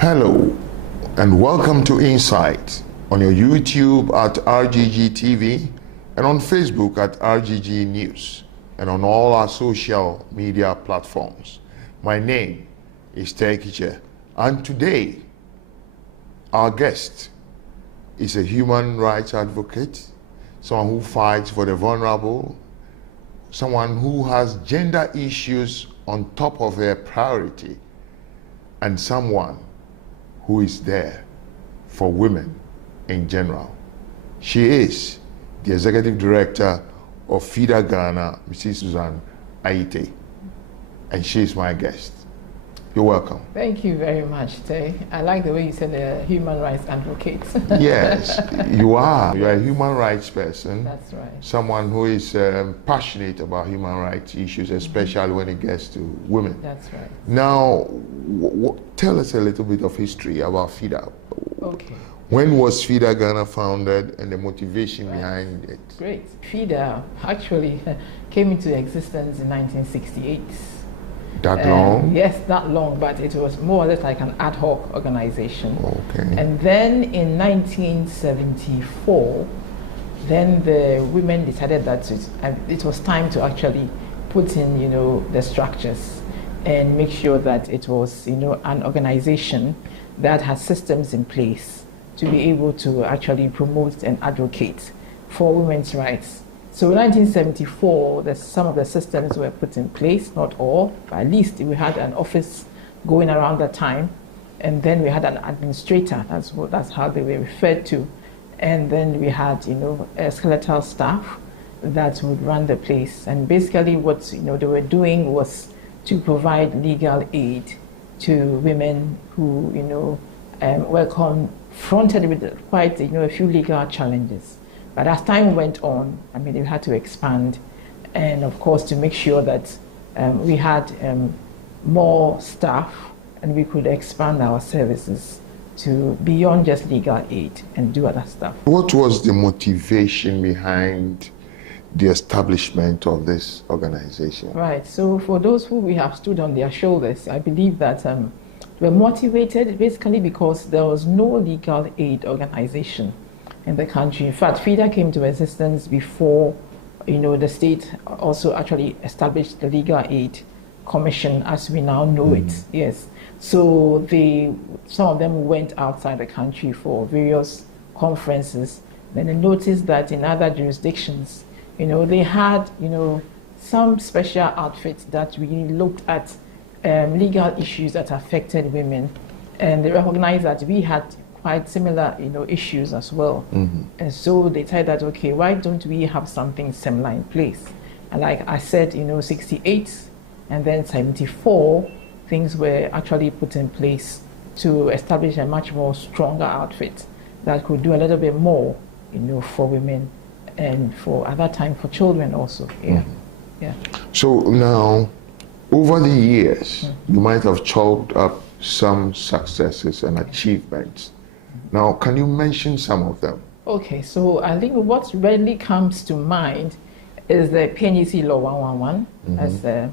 Hello and welcome to Insight on your YouTube at RGG TV and on Facebook at RGG News and on all our social media platforms. My name is Teye Kitcher, and today our guest is a human rights advocate, someone who fights for the vulnerable, someone who has gender issues on top of her priority, and someone who is there for women in general. She is the Executive Director of FIDA Ghana, Mrs. Susan Aryeetey, and she is my guest. You're welcome. Thank you very much, Teye. I like the way you said a human rights advocate. Yes, you are. You are a human rights person. That's right. Someone who is passionate about human rights issues, especially when it gets to women. That's right. Now, tell us a little bit of history about FIDA. Okay. When was FIDA Ghana founded and the motivation behind it? Great. FIDA actually came into existence in 1968. That long? Yes, that long, but it was more or less like an ad hoc organization. Okay. And then in 1974, then the women decided that it was time to actually put in, the structures and make sure that it was, an organization that has systems in place to be able to actually promote and advocate for women's rights. So in 1974, some of the systems were put in place, not all, but at least we had an office going around that time, and then we had an administrator, that's how they were referred to, and then we had, a skeletal staff that would run the place, and basically what, they were doing was to provide legal aid to women who, were confronted with quite, a few legal challenges. But as time went on, they had to expand, and of course to make sure that we had more staff and we could expand our services to beyond just legal aid and do other stuff. What was the motivation behind the establishment of this organization? Right, so for those who we have stood on their shoulders, I believe that we're motivated basically because there was no legal aid organization in the country. In fact, FIDA came to existence before, the state also actually established the Legal Aid Commission as we now know it. Yes. So some of them went outside the country for various conferences. Then they noticed that in other jurisdictions, they had, some special outfits that really looked at legal issues that affected women, and they recognized that we had quite similar, issues as well. And so they said that, okay, why don't we have something similar in place? And like I said, 68 and then 74, things were actually put in place to establish a much more stronger outfit that could do a little bit more, for women and at that time for children also. Yeah. Yeah. So now, over the years, you might have chalked up some successes and achievements. Now, can you mention some of them? Okay, so I think what readily comes to mind is the PNGC Law 111, as the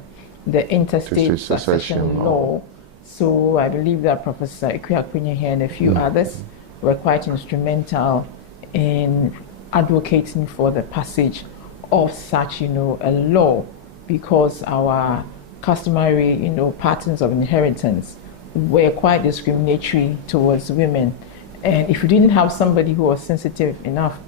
Interstate Succession Law. So I believe that Professor Ikwe here and a few others were quite instrumental in advocating for the passage of such, a law, because our customary, patterns of inheritance were quite discriminatory towards women. And if you didn't have somebody who was sensitive enough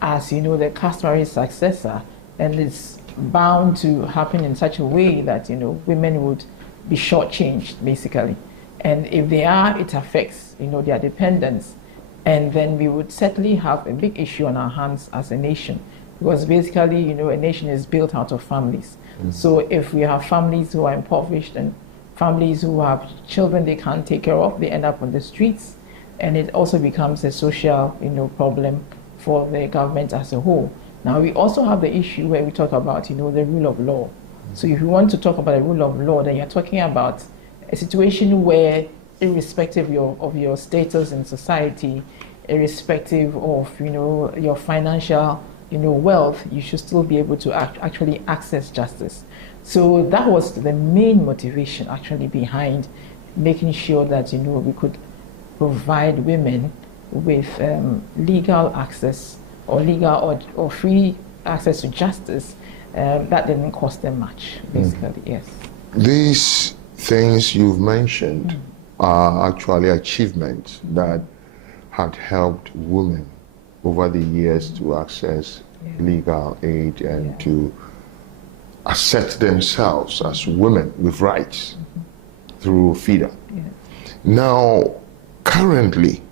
as, the customary successor, then it's bound to happen in such a way that, women would be shortchanged, basically. And if they are, it affects, their dependents. And then we would certainly have a big issue on our hands as a nation. Because basically, a nation is built out of families. So if we have families who are impoverished and families who have children they can't take care of, they end up on the streets. And it also becomes a social, problem for the government as a whole. Now, we also have the issue where we talk about, the rule of law. So if you want to talk about the rule of law, then you're talking about a situation where, irrespective of your status in society, irrespective of, your financial, wealth, you should still be able to actually access justice. So that was the main motivation actually behind making sure that, we could provide women with legal access or legal or free access to justice, that didn't cost them much, basically, yes. These things you've mentioned are actually achievements that had helped women over the years to access legal aid and to assert themselves as women with rights through FIDA. Now, currently,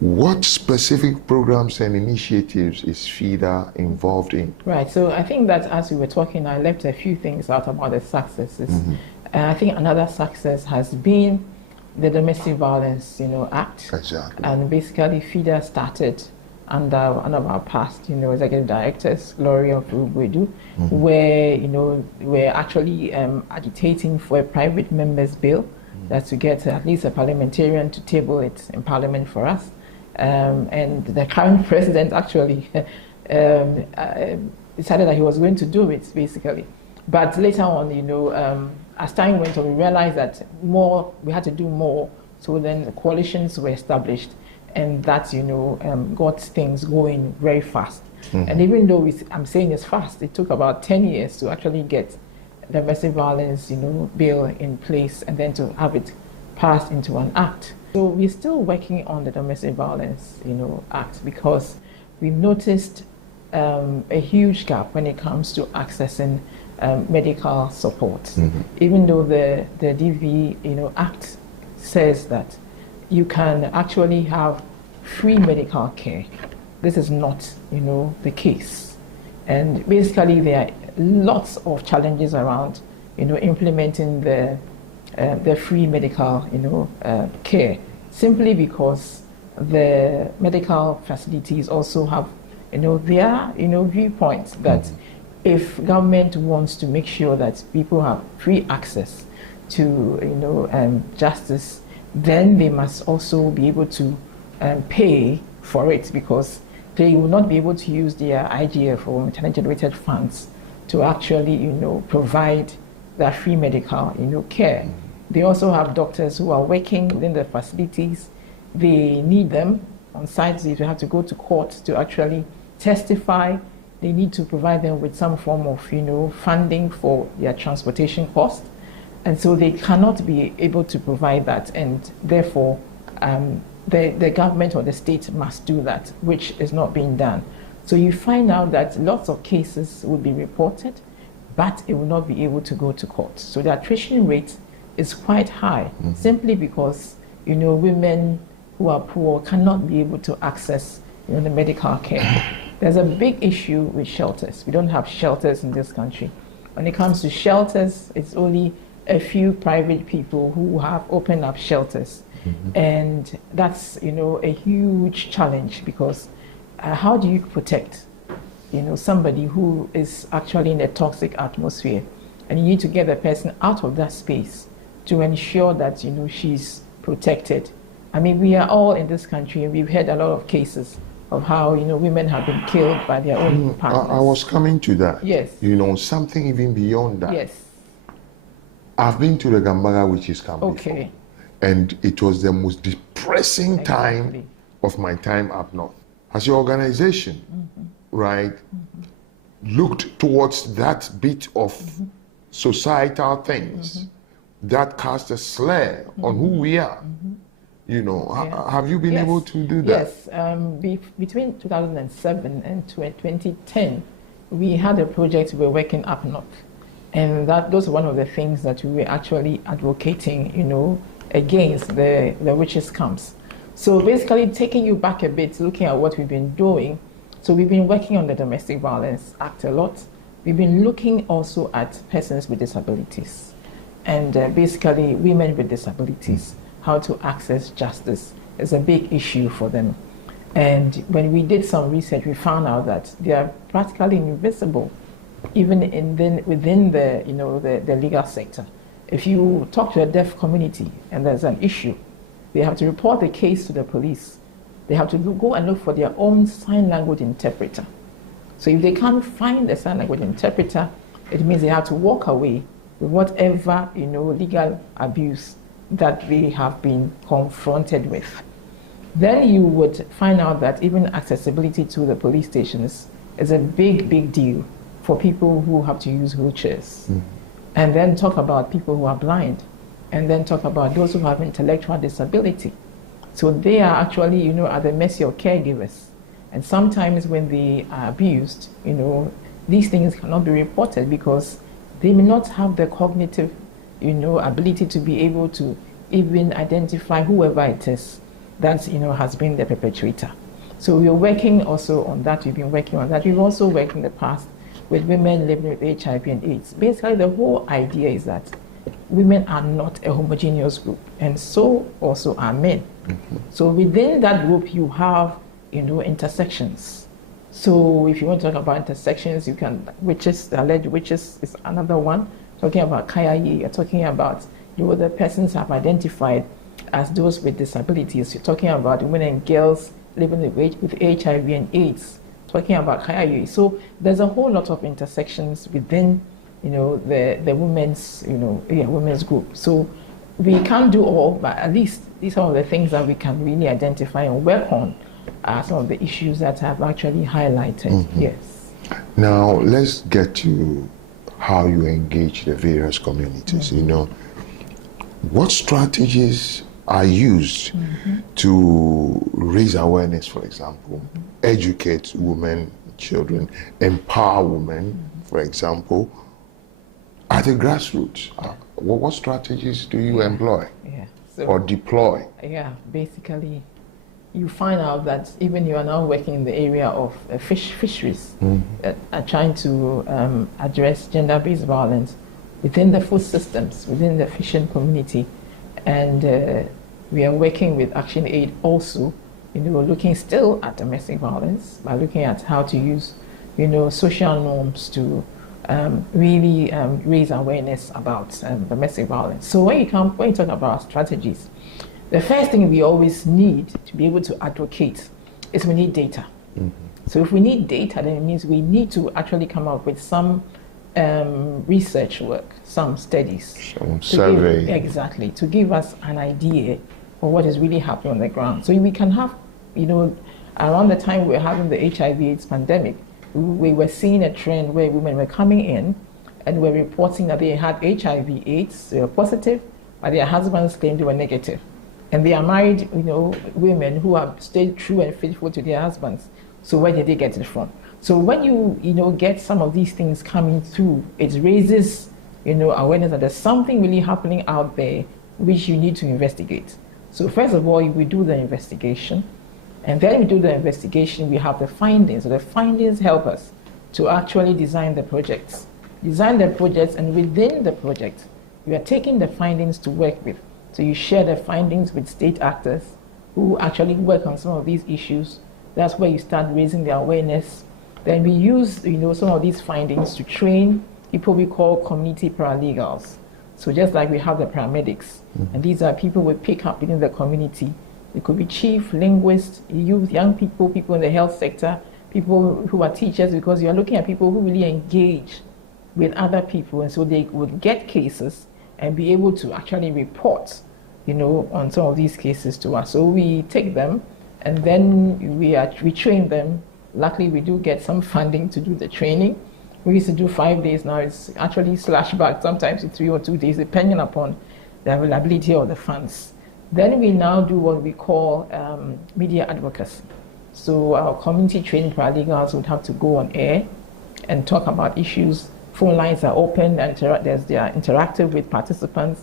what specific programs and initiatives is FIDA involved in? Right, so I think that as we were talking, I left a few things out about the successes. I think another success has been the Domestic Violence, Act. Exactly. And basically, FIDA started under one of our past, executive directors, Gloria Fugwedu, where, we're actually agitating for a private member's bill, that's to get at least a parliamentarian to table it in Parliament for us. And the current president actually decided that he was going to do it, basically. But later on, as time went on, we realized that we had to do more. So then the coalitions were established, and that, got things going very fast. And even though I'm saying it's fast, it took about 10 years to actually get the domestic violence, bill in place and then to have it passed into an act. So we're still working on the Domestic Violence, Act, because we've noticed a huge gap when it comes to accessing medical support. Even though the DV, Act says that you can actually have free medical care, this is not, the case. And basically, there are lots of challenges around, implementing the free medical, care, simply because the medical facilities also have, their, viewpoints that if government wants to make sure that people have free access to, justice, then they must also be able to pay for it, because they will not be able to use their IGF or internally generated funds to actually, provide that free medical, care. They also have doctors who are working within the facilities. They need them on site. If they have to go to court to actually testify, they need to provide them with some form of, funding for their transportation cost. And so they cannot be able to provide that, and therefore the government or the state must do that, which is not being done. So you find out that lots of cases will be reported, but it will not be able to go to court. So the attrition rate is quite high, simply because, women who are poor cannot be able to access, the medical care. There's a big issue with shelters. We don't have shelters in this country. When it comes to shelters, it's only a few private people who have opened up shelters. And that's, a huge challenge, because how do you protect, somebody who is actually in a toxic atmosphere? And you need to get the person out of that space to ensure that, she's protected. I mean, we are all in this country, and we've heard a lot of cases of how, women have been killed by their own partners. I was coming to that. Yes. Something even beyond that. Yes. I've been to the Gambaga witches camp Okay. before, and it was the most depressing time of my time up north. Has your organization, right, looked towards that bit of societal things that cast a slur on who we are? Have you been able to do that? Yes. Between 2007 and 2010, we had a project we were working up north. And those are one of the things that we were actually advocating, against the witches' camps. So basically, taking you back a bit, looking at what we've been doing. So we've been working on the Domestic Violence Act a lot. We've been looking also at persons with disabilities, and basically women with disabilities, how to access justice is a big issue for them. And when we did some research, we found out that they are practically invisible, even within the legal sector. If you talk to a deaf community and there's an issue, they have to report the case to the police. They have to go and look for their own sign language interpreter. So if they can't find a sign language interpreter, it means they have to walk away with whatever legal abuse that they have been confronted with. then you would find out that even accessibility to the police stations is a big deal for people who have to use wheelchairs. And then talk about people who are blind, and then talk about those who have intellectual disability. So they are actually, you know, at the mercy of caregivers. And sometimes when they are abused, you know, these things cannot be reported because they may not have the cognitive, you know, ability to be able to even identify whoever it is that, you know, has been the perpetrator. So we are working also on that. We've been working on that. We've also worked in the past with women living with HIV and AIDS. Basically, the whole idea is that women are not a homogeneous group, and so also are men. So within that group, you have, you know, intersections. So if you want to talk about intersections, you can, witches, the alleged witches is another one. Talking about Kayeye, you're talking about, you know, the persons have identified as those with disabilities. You're talking about women and girls living with HIV and AIDS. Talking about Kayeye. So there's a whole lot of intersections within, you know, the women's, you know, women's group. So we can't do all, but at least these are some of the things that we can really identify and work on. Some of the issues that I've actually highlighted. Yes. Now let's get to how you engage the various communities. You know, what strategies are used to raise awareness, for example, educate women, children, empower women, for example, at the grassroots? What strategies do you employ or deploy? Basically, you find out that even you are now working in the area of fisheries, are trying to address gender-based violence within the food systems, within the fishing community, and we are working with Action Aid also, you know, looking still at domestic violence by looking at how to use, you know, social norms to really raise awareness about domestic violence. So when you talk about strategies, the first thing we always need to be able to advocate is we need data. So if we need data, then it means we need to actually come up with some research work, some studies. Some survey. Exactly, to give us an idea of what is really happening on the ground. So we can have, you know, around the time we were having the HIV/AIDS pandemic, we were seeing a trend where women were coming in and were reporting that they had HIV/AIDS, they were positive, but their husbands claimed they were negative. And they are married, you know, women who have stayed true and faithful to their husbands. So where did they get it from? So when you know, get some of these things coming through, it raises, you know, awareness that there's something really happening out there which you need to investigate. So first of all, we do the investigation, and then we do the investigation, we have the findings. So the findings help us to actually design the projects. And within the project, we are taking the findings to work with. So you share the findings with state actors who actually work on some of these issues. That's where you start raising the awareness. Then we use, you know, some of these findings to train people we call community paralegals. So just like we have the paramedics, and these are people we pick up within the community. It could be chief, linguists, youth, young people, people in the health sector, people who are teachers, because you're looking at people who really engage with other people, and so they would get cases and be able to actually report, you know, on some of these cases to us. So we take them, and then we train them. Luckily, we do get some funding to do the training. We used to do 5 days. Now it's actually slashed back, sometimes to 3 or 2 days, depending upon the availability of the funds. Then we now do what we call media advocacy. So our community trained paralegals would have to go on air and talk about issues. Phone lines are open, and they are interactive with participants.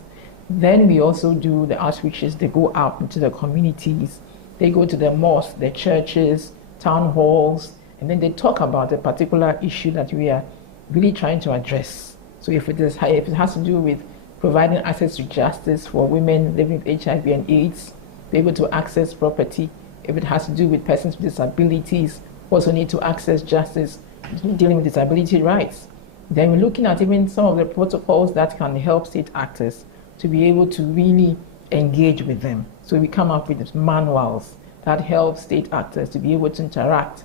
Then we also do the outreaches. They go out into the communities. They go to the mosques, the churches, town halls, and then they talk about a particular issue that we are really trying to address. So if it has to do with providing access to justice for women living with HIV and AIDS, be able to access property. If it has to do with persons with disabilities, also need to access justice dealing with disability rights. Then we're looking at even some of the protocols that can help state actors to be able to really engage with them. So we come up with manuals that help state actors to be able to interact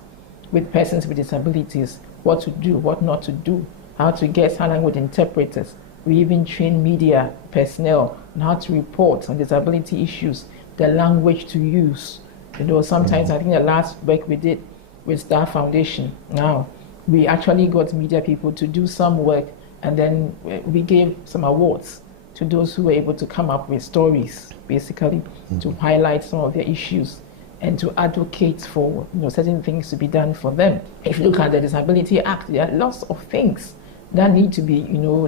with persons with disabilities, what to do, what not to do, how to get sign language interpreters. We even train media personnel on how to report on disability issues, the language to use, Sometimes I think the last work we did with Star Foundation, now we actually got media people to do some work, and then we gave some awards to those who were able to come up with stories, basically, to highlight some of their issues and to advocate for certain things to be done for them. If you look at the Disability Act, there are lots of things that need to be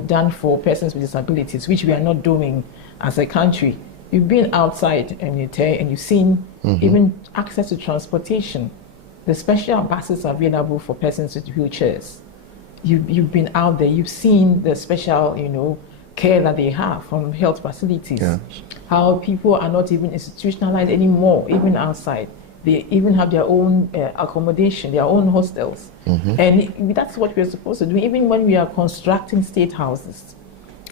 done for persons with disabilities, which we are not doing as a country. You've been outside and you've seen even access to transportation. The special buses available for persons with wheelchairs. You've been out there, you've seen the special care that they have from health facilities. Yeah. How people are not even institutionalized anymore, even outside. They even have their own accommodation, their own hostels. And that's what we're supposed to do. Even when we are constructing state houses,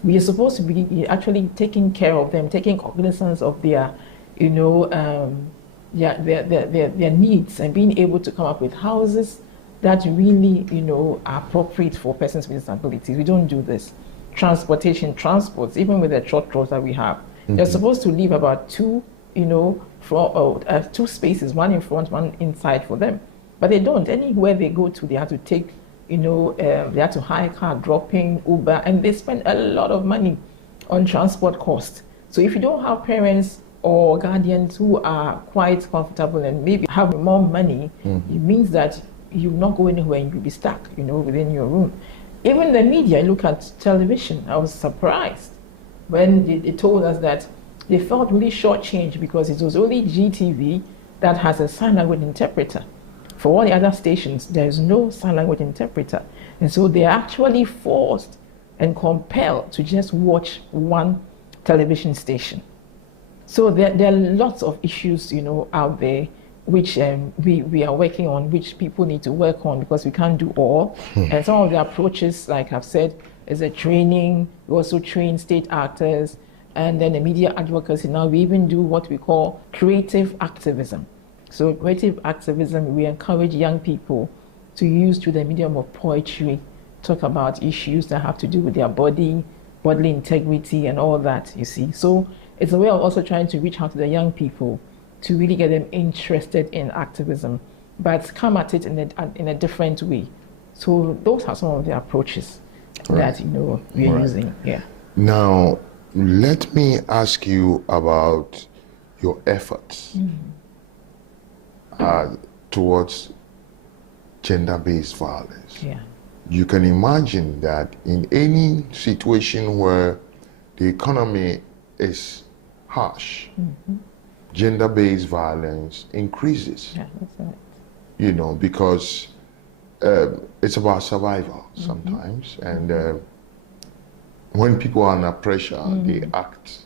we are supposed to be actually taking care of them, taking cognizance of their, their needs, and being able to come up with houses that really, are appropriate for persons with disabilities. We don't do this. Transports, even with the trotros that we have, they're supposed to leave about two spaces, one in front, one inside for them. But they don't. Anywhere they go to, they have to take, they have to hire a car, dropping, Uber, and they spend a lot of money on transport costs. So if you don't have parents or guardians who are quite comfortable and maybe have more money, it means that you will not go anywhere and you'll be stuck, within your room. Even the media, look at television. I was surprised when they told us that they felt really shortchanged because it was only GTV that has a sign language interpreter. For all the other stations, there is no sign language interpreter. And so they're actually forced and compelled to just watch one television station. So there are lots of issues, out there, which we are working on, which people need to work on because we can't do all. And some of the approaches, like I've said, is a training. We also train state actors, and then the media advocacy. Now we even do what we call creative activism. So creative activism, we encourage young people to use through the medium of poetry, talk about issues that have to do with their bodily integrity and all that, you see. So it's a way of also trying to reach out to the young people to really get them interested in activism, but come at it in a different way. So those are some of the approaches that we are using. Yeah. Now, let me ask you about your efforts towards gender-based violence. Yeah. You can imagine that in any situation where the economy is harsh, gender-based violence increases. Yeah, that's right. Because it's about survival sometimes, and when people are under pressure, they act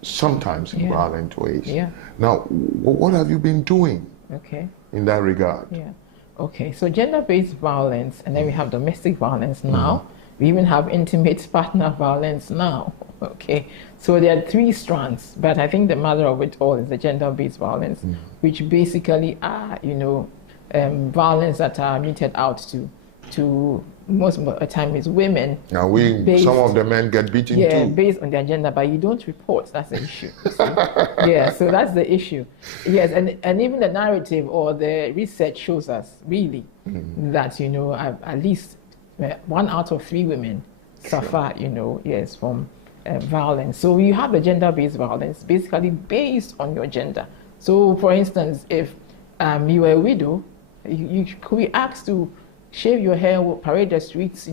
sometimes in violent ways. Yeah. Now, what have you been doing in that regard? Yeah. Okay, so gender-based violence, and then we have domestic violence now. We even have intimate partner violence now. Okay, so there are three strands, but I think the mother of it all is the gender-based violence, which basically are, violence that are meted out to most of the time is women. Now some of the men get beaten too. Yeah, based on their gender, but you don't report. That's the issue. Yeah, so that's the issue. Yes, and even the narrative or the research shows us really that at least 1 out of 3 women suffer from violence. So you have the gender-based violence basically based on your gender. So for instance, if you were a widow, you could be asked to shave your hair, parade the streets,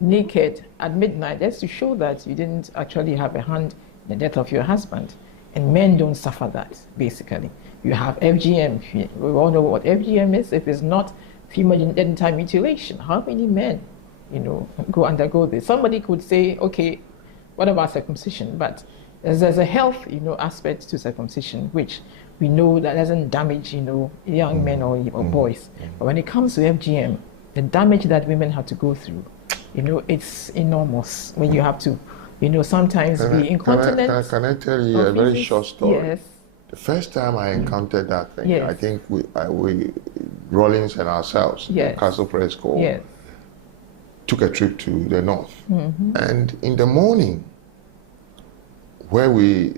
naked at midnight, just to show that you didn't actually have a hand in the death of your husband. And men don't suffer that, basically. You have FGM. We all know what FGM is. If it's not female genital mutilation, how many men, undergo this? Somebody could say, okay, what about circumcision? But there's a health, aspect to circumcision, which we know that doesn't damage, young men or boys. But when it comes to FGM, the damage that women have to go through, it's enormous. When you have to, sometimes be incontinent. Can I tell you a very short story? Yes. The first time I encountered that thing, I think we Rollins and ourselves, Castle Press Corps, took a trip to the north. And in the morning, where we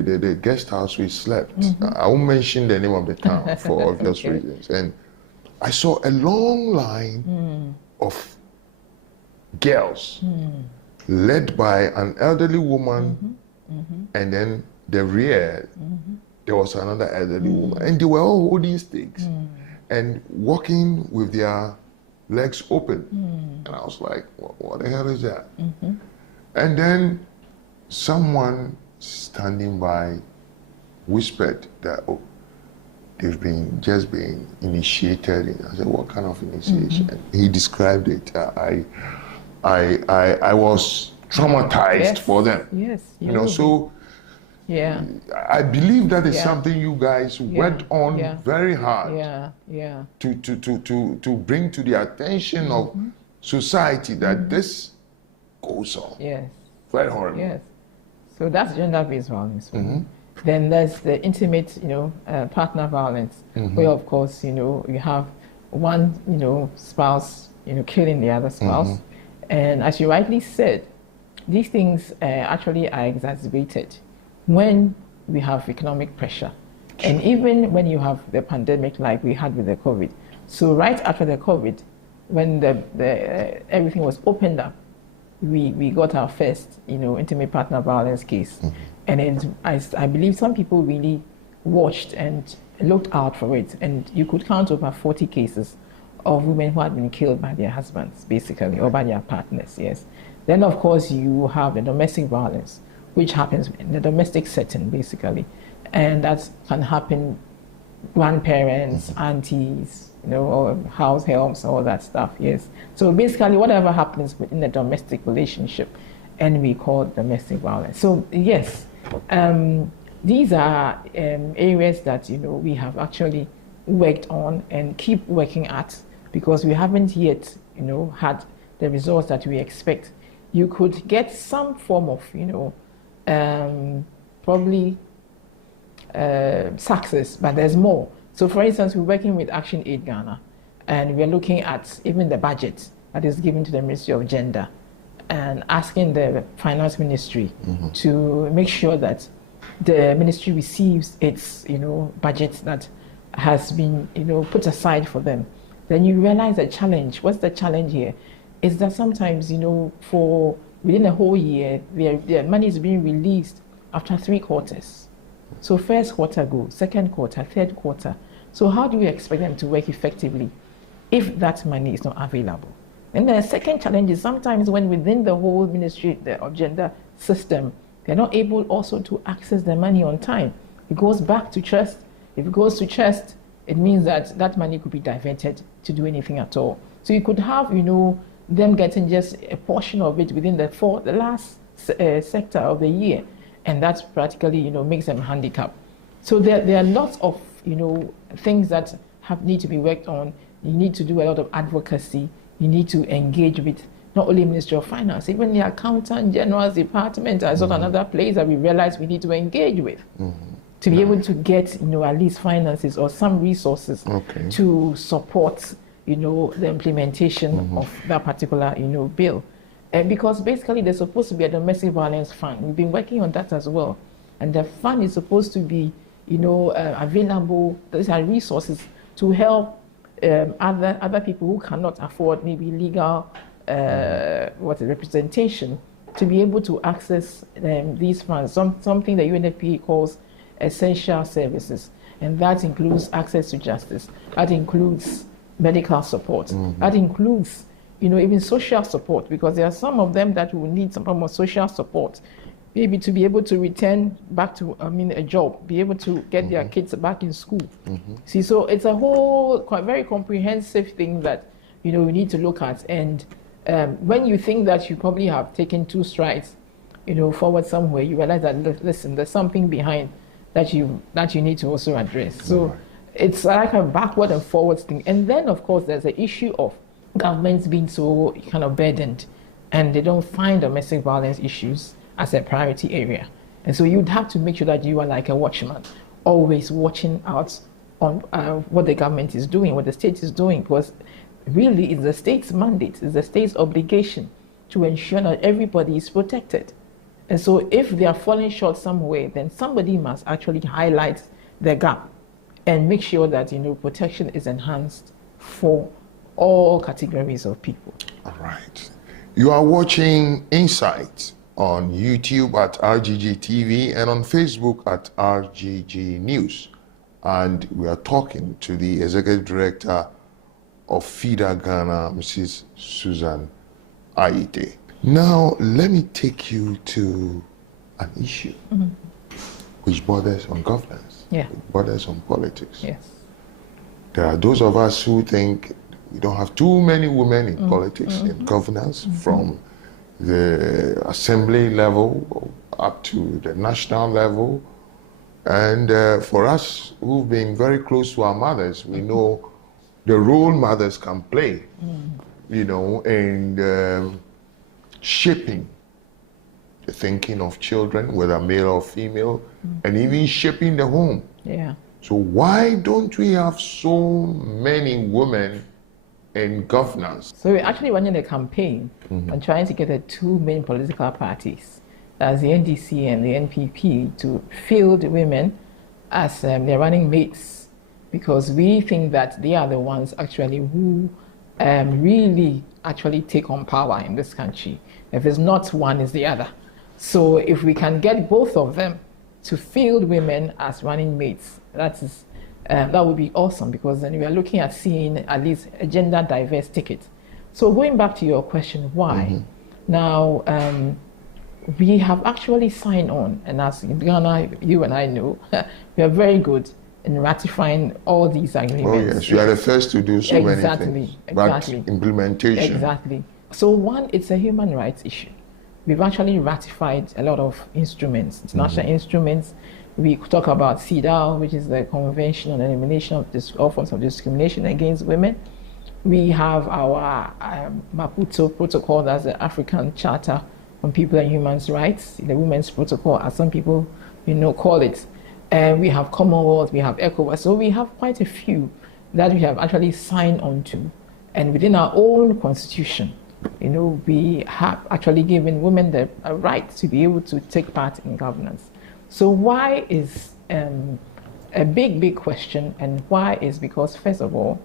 the guest house we slept. I won't mention the name of the town for obvious reasons. And I saw a long line of girls led by an elderly woman, and then the rear, there was another elderly woman. And they were all holding sticks and walking with their legs open. And I was like, what the hell is that? And then someone standing by whispered that, oh, they've just been initiated. I said, what kind of initiation? He described it. I was traumatized for them. Yes. You know, so yeah. I believe that is something you guys worked on very hard. To bring to the attention of society that this goes on. Yes. Very horrible. Yes. So that's gender-based violence. Then there's the intimate, partner violence, where of course, you have one, spouse, killing the other spouse. And as you rightly said, these things actually are exacerbated when we have economic pressure. And even when you have the pandemic like we had with the COVID. So right after the COVID, when the everything was opened up, we got our first, intimate partner violence case. And I believe some people really watched and looked out for it. And you could count over 40 cases of women who had been killed by their husbands, basically, or by their partners, yes. Then, of course, you have the domestic violence, which happens in the domestic setting, basically. And that can happen grandparents, aunties, or house helps, all that stuff, yes. So basically, whatever happens within the domestic relationship, and we call it domestic violence. So, yes, these are areas that, we have actually worked on and keep working at, because we haven't yet, had the results that we expect. You could get some form of, probably success, but there's more. So for instance, we're working with Action Aid Ghana, and we're looking at even the budget that is given to the Ministry of Gender, and asking the Finance Ministry to make sure that the ministry receives its, budget that has been, put aside for them. Then you realize the challenge. What's the challenge here? Is that sometimes, for within a whole year, their money is being released after 3 quarters. So first quarter go, second quarter, third quarter. So how do we expect them to work effectively if that money is not available? And the second challenge is sometimes when within the whole Ministry of Gender system, they're not able also to access the money on time. It goes back to trust. If it goes to trust, it means that that money could be diverted to do anything at all. So you could have, them getting just a portion of it within the last sector of the year, and that's practically, makes them handicapped. So there are lots of, things that need to be worked on. You need to do a lot of advocacy. You need to engage with not only Ministry of Finance, even the Accountant General's Department as well, another place that we realize we need to engage with to be able to get, at least finances or some resources to support, the implementation of that particular, bill. And because basically there's supposed to be a domestic violence fund. We've been working on that as well. And the fund is supposed to be, available, these are resources to help other people who cannot afford maybe legal representation to be able to access these funds, something the UNFPA calls essential services. And that includes access to justice. That includes medical support. That includes, even social support, because there are some of them that will need some form of social support, maybe to be able to return back to, a job, be able to get their kids back in school. See, so it's a whole very comprehensive thing that, we need to look at. And when you think that you probably have taken 2 strides, forward somewhere, you realize that, listen, there's something behind that you need to also address. So it's like a backward and forward thing. And then, of course, there's the issue of governments being so kind of burdened, and they don't find domestic violence issues as a priority area. And so you'd have to make sure that you are like a watchman, always watching out on what the government is doing, what the state is doing, because really it's the state's mandate, it's the state's obligation to ensure that everybody is protected. And so if they are falling short somewhere, then somebody must actually highlight the gap and make sure that, protection is enhanced for all categories of people. All right. You are watching Insight on YouTube at RGG TV and on Facebook at RGG News. And we are talking to the Executive Director of FIDA Ghana, Mrs. Susan Aryeetey. Now, let me take you to an issue which borders on governance, which borders on politics. Yes. There are those of us who think we don't have too many women in politics, in governance, from the assembly level up to the national level. And for us who've been very close to our mothers, we know the role mothers can play, in shaping the thinking of children, whether male or female, and even shaping the home. Yeah. So why don't we have so many women in governance? So we're actually running a campaign and trying to get the two main political parties, as the NDC and the NPP, to field women as their running mates, because we think that they are the ones actually who really actually take on power in this country. If it's not one, it's the other. So if we can get both of them to field women as running mates, that would be awesome, because then we are looking at seeing at least a gender diverse ticket. So going back to your question, why? Now, we have actually signed on, and as in Ghana, you and I know, we are very good in ratifying all these agreements. Oh yes, you are the first to do so many things. Exactly. But implementation. Exactly. So one, it's a human rights issue. We've actually ratified a lot of instruments, international instruments. We talk about CEDAW, which is the Convention on Elimination of all forms of discrimination against women. We have our Maputo Protocol, that's the African Charter on People and Human Rights, the Women's Protocol, as some people, call it. We have Commonwealth, we have ECOWAS, so we have quite a few that we have actually signed on to. And within our own constitution, we have actually given women the right to be able to take part in governance. So why is a big question, and why is because, first of all,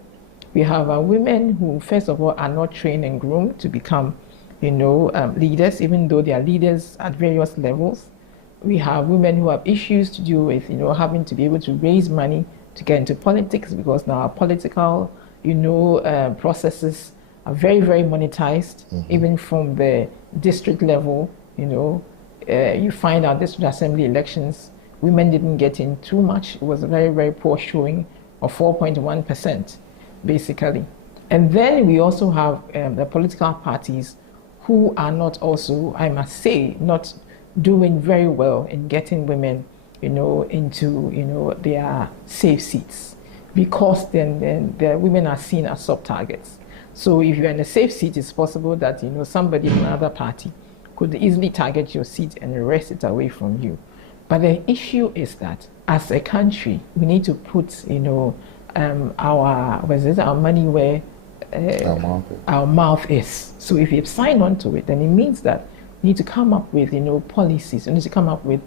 we have women who, first of all, are not trained and groomed to become, leaders, even though they are leaders at various levels. We have women who have issues to do with, having to be able to raise money to get into politics, because now our political, processes are very, very monetized, even from the district level. You find our district assembly elections, women didn't get in too much. It was a very, very poor showing of 4.1%, basically. And then we also have the political parties who are not also, I must say, not doing very well in getting women, into, their safe seats, because then the women are seen as sub-targets. So if you're in a safe seat, it's possible that, somebody from another party could easily target your seat and wrest it away from you. But the issue is that as a country, we need to put, our money where our mouth is. So if you've signed on to it, then it means that we need to come up with, policies. We need to come up with,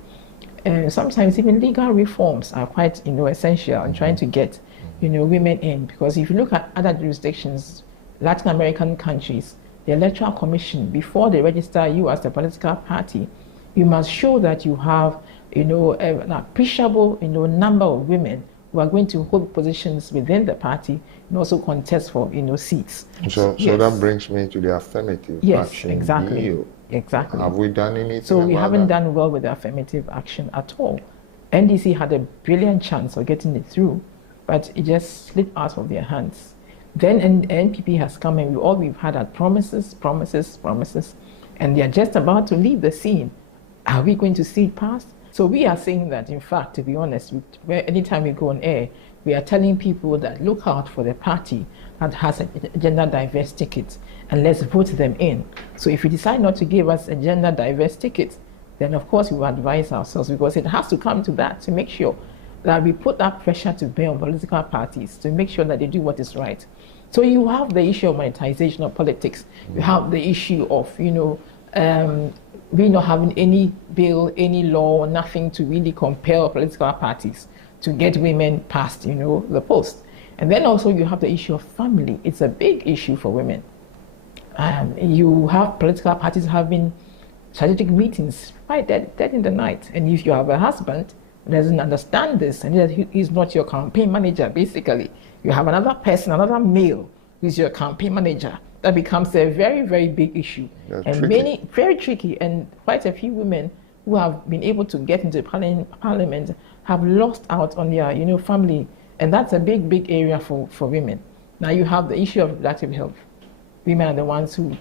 sometimes even legal reforms are quite, essential in trying to get, women in. Because if you look at other jurisdictions, Latin American countries, the Electoral Commission, before they register you as a political party, you must show that you have, an appreciable, number of women who are going to hold positions within the party and also contest for, seats. So that brings me to the affirmative action. Exactly. Deal. Exactly. Have we done anything? So we haven't that? done well with the affirmative action at all. NDC had a brilliant chance of getting it through, but it just slipped out of their hands. Then NPP has come, and all we've had are promises, and they are just about to leave the scene. Are we going to see it pass? So we are saying that, in fact, to be honest, anytime we go on air, we are telling people that look out for the party that has a gender diverse ticket, and let's vote them in. So if you decide not to give us a gender diverse ticket, then of course we will advise ourselves, because it has to come to that, to make sure that we put that pressure to bear on political parties to make sure that they do what is right. So you have the issue of monetization of politics. You have the issue of, we not having any bill, any law, nothing to really compel political parties to get women past, the post. And then also you have the issue of family. It's a big issue for women. You have political parties having strategic meetings right dead in the night. And if you have a husband who doesn't understand this and that he's not your campaign manager, basically, you have another person, another male who's your campaign manager, that becomes a very, very big issue. That's and tricky. Very tricky, and quite a few women who have been able to get into parliament have lost out on their, family, and that's a big, big area for women. Now you have the issue of reproductive health. Women are the ones who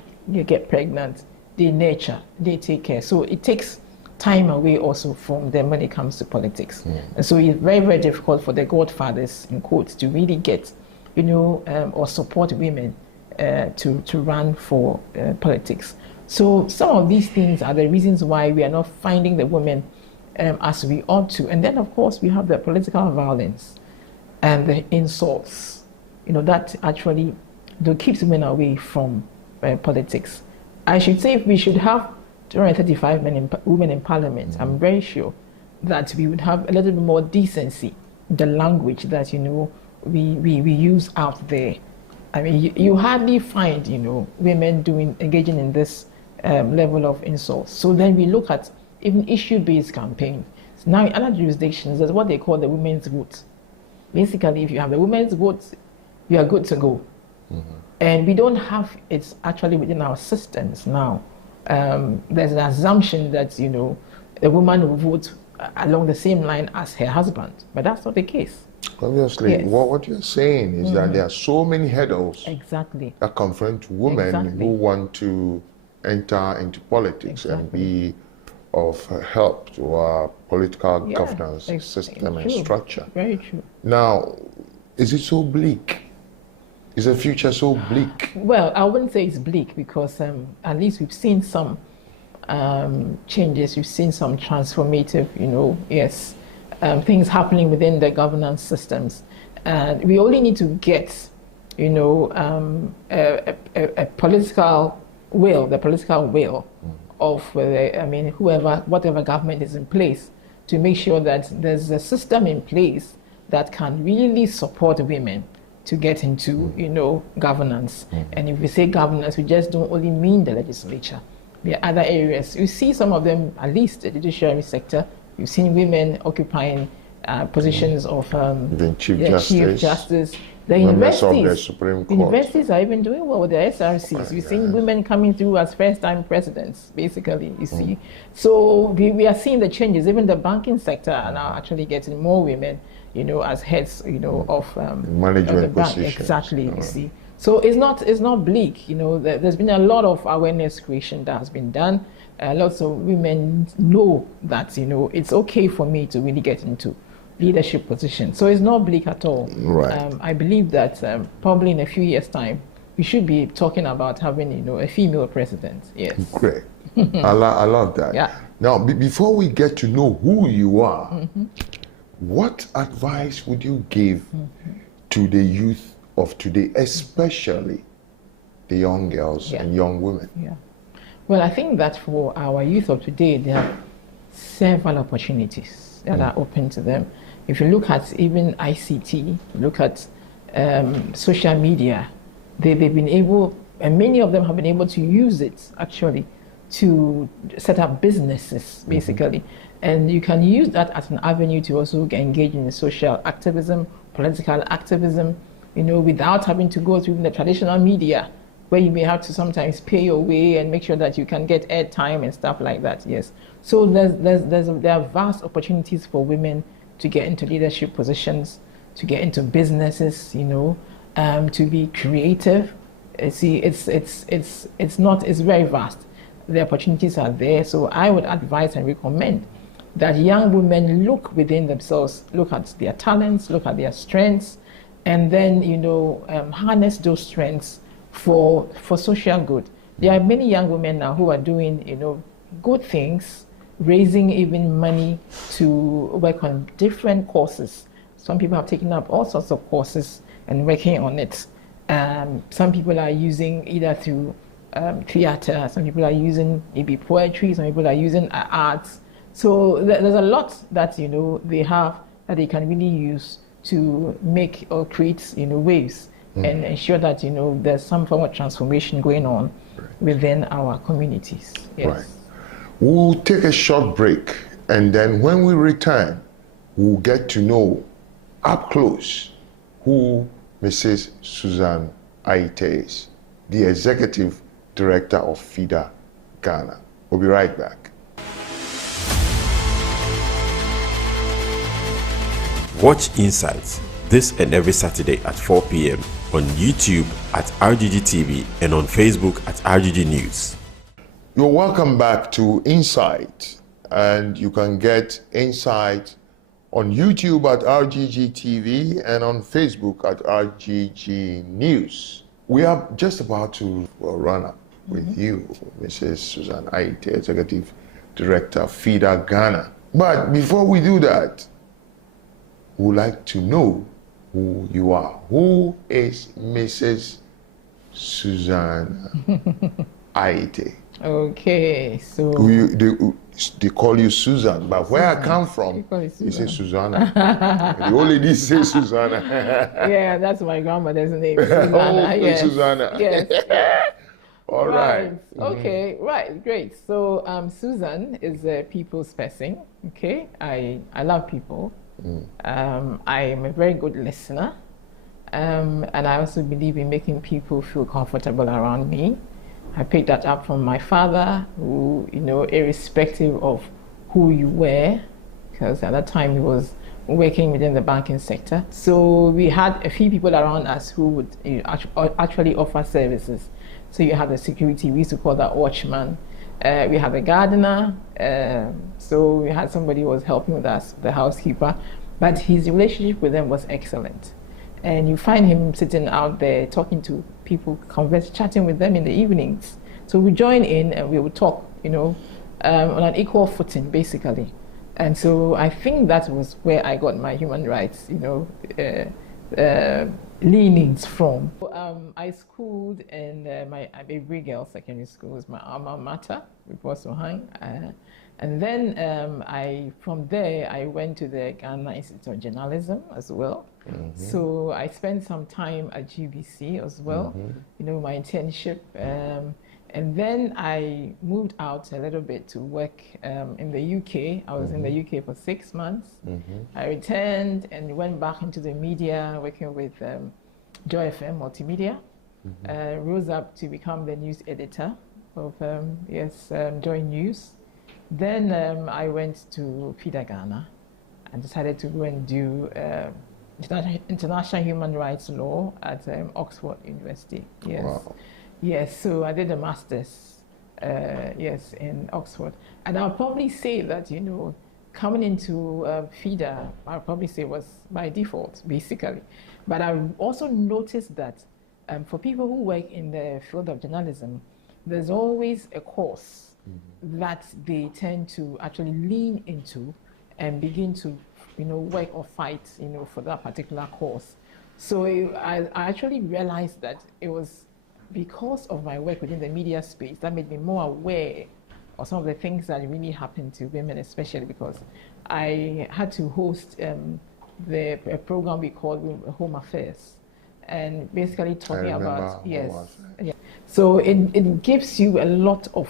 get pregnant, they nurture, they take care. So it takes time away also from them when it comes to politics. And so it's very, very difficult for the godfathers, in quotes, to really get, or support women to run for politics. So some of these things are the reasons why we are not finding the women as we ought to. And then, of course, we have the political violence and the insults, that actually keeps women away from politics. I should say if we should have 235 women in parliament, I'm very sure that we would have a little bit more decency, the language that, we use out there. I mean, you hardly find, women engaging in this level of insults. So then we look at even issue-based campaigns. So now in other jurisdictions, there's what they call the women's vote. Basically, if you have the women's vote, you are good to go. And we don't have it actually within our systems now. There's an assumption that, the woman will vote along the same line as her husband, but that's not the case. Obviously, Yes. what you're saying is that there are so many hurdles Exactly. that confront women Exactly. who want to enter into politics and Exactly. be of help to our political Yeah, governance system and true. structure. Very true. Now, is it so bleak? Is the future so bleak? Well, I wouldn't say it's bleak because at least we've seen some changes. We've seen some transformative, things happening within the governance systems. And we only need to get, a political will, the political will of, whatever government is in place to make sure that there's a system in place that can really support women to get into, governance. And if we say governance, we just don't only mean the legislature. There are other areas. You see some of them, at least the judiciary sector. You've seen women occupying positions of Even Chief Chief Justice, Justice. The members of the universities, Supreme Court. universities are even doing well with their SRCs. We've seen women coming through as first-time presidents, basically, you see. So we are seeing the changes. Even the banking sector are now actually getting more women, as heads, of management the bank. positions. Exactly, you see. So it's not bleak. There's been a lot of awareness creation that has been done. Lots of women know that, it's okay for me to really get into leadership position. So it's not bleak at all. Right. I believe that probably in a few years' time, we should be talking about having, a female president. Yes. Great. I love that. Yeah. Now, before we get to know who you are, what advice would you give to the youth of today, especially the young girls and young women? Yeah. Well, I think that for our youth of today, there are several opportunities that are open to them. If you look at even ICT, look at social media, they've been able, and many of them have been able to use it actually to set up businesses, basically. And you can use that as an avenue to also engage in social activism, political activism, without having to go through the traditional media, where you may have to sometimes pay your way and make sure that you can get airtime and stuff like that. Yes. So there are vast opportunities for women to get into leadership positions, to get into businesses, to be creative. See, it's very vast. The opportunities are there. So I would advise and recommend that young women look within themselves, look at their talents, look at their strengths, and then, harness those strengths for social good. There are many young women now who are doing, good things, raising even money to work on different courses. Some people have taken up all sorts of courses and working on it. Some people are using either through theater, some people are using maybe poetry, some people are using arts. So there's a lot that they have that they can really use to make or create waves and ensure that there's some form of transformation going on within our communities. Yes. Right. We'll take a short break, and then when we return, we'll get to know up close who Mrs. Susan Aryeetey is, the Executive Director of FIDA Ghana. We'll be right back. Watch Insights this and every Saturday at 4 p.m. on YouTube at RGG TV and on Facebook at RGG News. You're welcome back to Insight, and you can get Insight on YouTube at RGG TV and on Facebook at RGG News. We are just about to run up with you, Mrs. Susan Aryeetey, Executive Director, FIDA Ghana. But before we do that, we would like to know who you are. Who is Mrs. Susan Aryeetey? Okay, so they call you Susan, but where I come from, they say Susanna. The old ladies say Susanna. Yeah, that's my grandmother's name. Susanna. Yes. Susanna. Yes. All right. Okay, right, great. So Susan is a people's person. Okay, I love people. I'm a very good listener, and I also believe in making people feel comfortable around me. I picked that up from my father, who, irrespective of who you were, because at that time he was working within the banking sector. So we had a few people around us who would actually offer services. So you had the security, we used to call that watchman. We had a gardener, so we had somebody who was helping with us, the housekeeper, but his relationship with them was excellent. And you find him sitting out there talking to people, chatting with them in the evenings. So we join in and we would talk, on an equal footing, basically. And so I think that was where I got my human rights, leanings from. I schooled in my Avery Girls Secondary School, was my alma mater, before Sohang. And then from there, I went to the Ghana Institute of Journalism as well. So I spent some time at GBC as well, my internship. And then I moved out a little bit to work in the UK. I was in the UK for 6 months. I returned and went back into the media, working with Joy FM Multimedia. Rose up to become the news editor of Joy News. Then I went to FIDA Ghana and decided to go and do international human rights law at Oxford University. Yes. Wow. Yes, so I did a master's, in Oxford. And I'll probably say that, coming into FIDA, I'll probably say was by default, basically. But I also noticed that for people who work in the field of journalism, there's always a course that they tend to actually lean into and begin to, work or fight, for that particular course. So I actually realized that it was because of my work within the media space that made me more aware of some of the things that really happen to women, especially because I had to host a program we called Home Affairs, and basically talking about So it gives you a lot of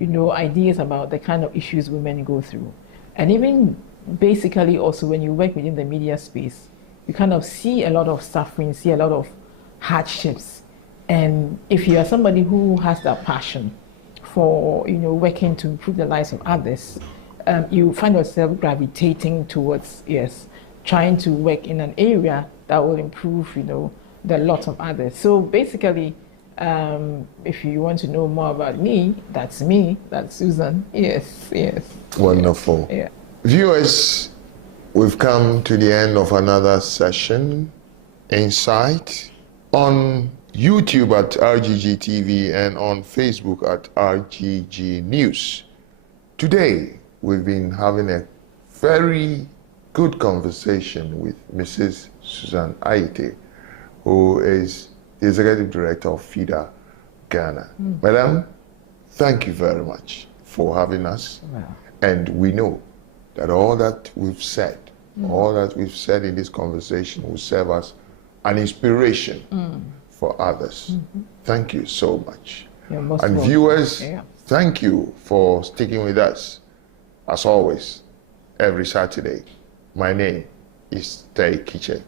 ideas about the kind of issues women go through, and even basically also when you work within the media space, you kind of see a lot of suffering, see a lot of hardships. And if you are somebody who has that passion for, working to improve the lives of others, you find yourself gravitating towards, trying to work in an area that will improve, the lot of others. So basically, if you want to know more about me, that's Susan. Yes. Wonderful. Yeah. Viewers, we've come to the end of another session, Insight, on YouTube at RGG TV and on Facebook at RGG News. Today, we've been having a very good conversation with Mrs. Susan Aryeetey, who is the Executive Director of FIDA Ghana. Madam, thank you very much for having us. Wow. And we know that all that we've said, all that we've said in this conversation will serve as an inspiration for others. Thank you so much. You're most And welcome. viewers, Yeah. thank you for sticking with us. As always, every Saturday. My name is Teye Kitcher.